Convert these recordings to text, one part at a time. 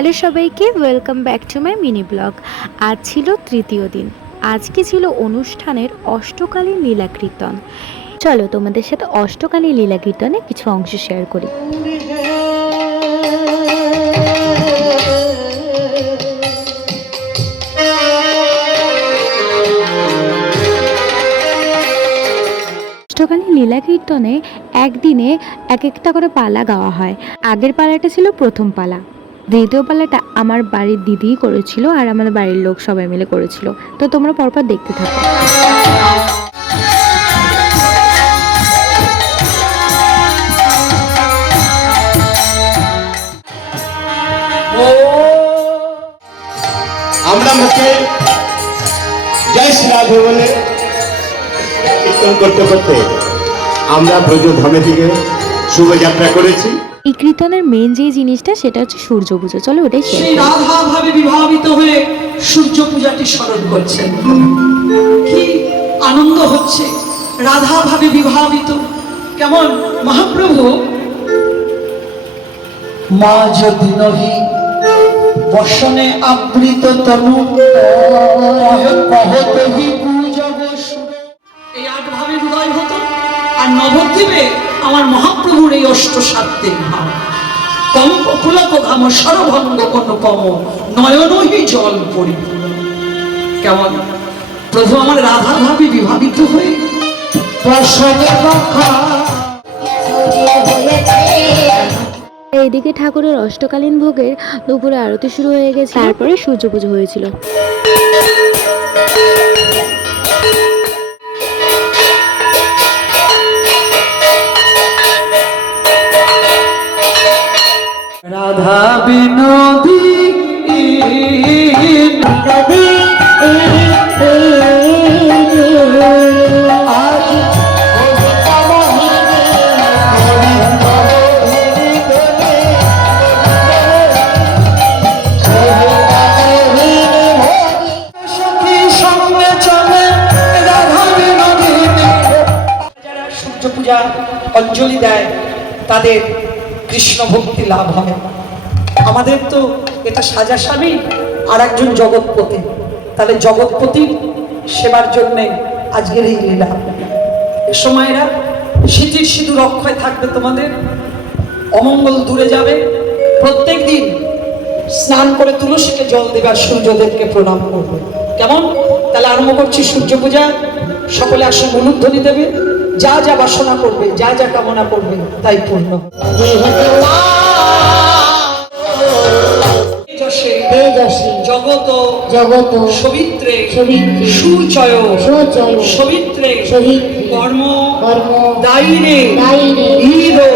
Hello সবাইকে, welcome back to my mini blog. আজ ছিল তৃতীয় দিন। আজকে ছিল অনুষ্ঠানের অষ্টকালীন লীলা কীর্তন। চলো তোমাদের সাথে অষ্টকালীন লীলা কীর্তনে কিছু অংশ শেয়ার করি। অষ্টকালীন লীলা কীর্তনে একদিনে এক একটা করে পালা গাওয়া হয়। আগের পালাটা ছিল প্রথম পালা, দ্বিতীয় পালাটা আমার বাড়ির দিদিই করেছিল আর আমাদের বাড়ির লোক সবাই মিলে করেছিল। তো তোমরা পরপর দেখতে থাকো। আমরা মুখে জয় শ্রী রাধে বলে কীর্তন করতে করতে আমরা ব্রজধামে দিকে শুভযাত্রা করেছি। এই কীর্তনের মেন যে জিনিসটা সেটা হচ্ছে সূর্য পুজো। চলো ওটাই সেই রাধা ভাবে বিভাবিত হয়ে সূর্য পূজাটি স্মরণ করছেন। কি আনন্দ হচ্ছে, রাধা ভাবে বিভাবিত। কেমন মহাপ্রভু মা যদি নহি বসনে আবৃত তনু কহতহি পূজব সুর। এই আট ভাবে হৃদয় হতো, আর নবদ্বীপে আমার মহাপ্রভুর এই অষ্টসাত্ত্বিক ভাব। কম্প পুলক ঘাম সরভঙ্গ অনুপম নয়নহি জল পরিপূর্ণ। কেমন প্রভু আমার রাধা ভাবে বিভাবিত হয়ে এইদিকে ঠাকুরের অষ্টকালীন ভোগের দুপুরে আরতি শুরু হয়ে গেছে, তারপরে সূর্য পুজো হয়েছিল। রাধা বিনোদী সূর্য পূজা অঞ্জলি দেয় তাদের কৃষ্ণ ভক্তি লাভ হয়। আমাদের তো এটা সাজা স্বামী আর একজন জগৎপতি, তাহলে জগৎপতির সেবার জন্যে আজকের এই লীলা। এ সময়রা সিঁথির সিঁদুর অক্ষয় থাকবে, তোমাদের অমঙ্গল দূরে যাবে। প্রত্যেক দিন স্নান করে তুলসীকে জল দেবে আর সূর্যদেবকে প্রণাম করবে। কেমন? তাহলে আরম্ভ করছি সূর্য পূজা। সকলে আসে মনুধ্বনি দেবে, যা যা বাসনা করবে, যা যা কামনা করবে তাই পূর্ণ। জগত জগত সবিত্রে সুচয় সবিত্রে কর্ম দায়িরে হীরো।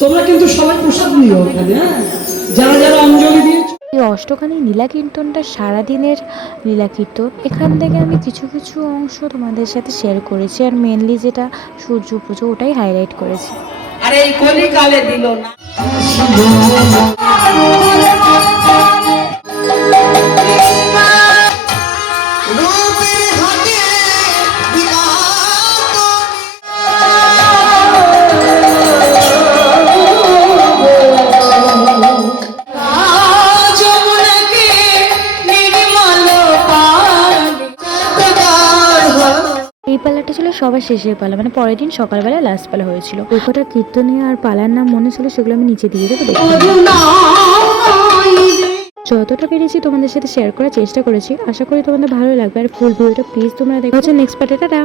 তোমরা কিন্তু সবাই প্রসাদ নিও ওখানে, যারা যারা অঞ্জলি দিয়েছো। এই অষ্টকালীন লীলা কীর্তনটা সারাদিনের লীলা কীর্তন। এখান থেকে আমি কিছু কিছু অংশ তোমাদের সাথে শেয়ার করেছি, আর মেনলি যেটা সূর্য পুজো ওটাই হাইলাইট করেছি। আরে এই কলিকালে দিল না। এই পালাটা ছিল সবার শেষের পালা, মানে পরের দিন সকালবেলা লাস্ট পালা হয়েছিল। ওই কটা কীর্তনীয় আর পালার নাম মনে ছিল, সেগুলো আমি নিচে দিয়ে দেবো, দেখো। যতটা পেরেছি তোমাদের সাথে শেয়ার করার চেষ্টা করেছি। আশা করি তোমাদের ভালো লাগবে, আর ফুল ভিডিওটা প্লিজ তোমরা দেখো। নেক্সট পার্টে, টাটা।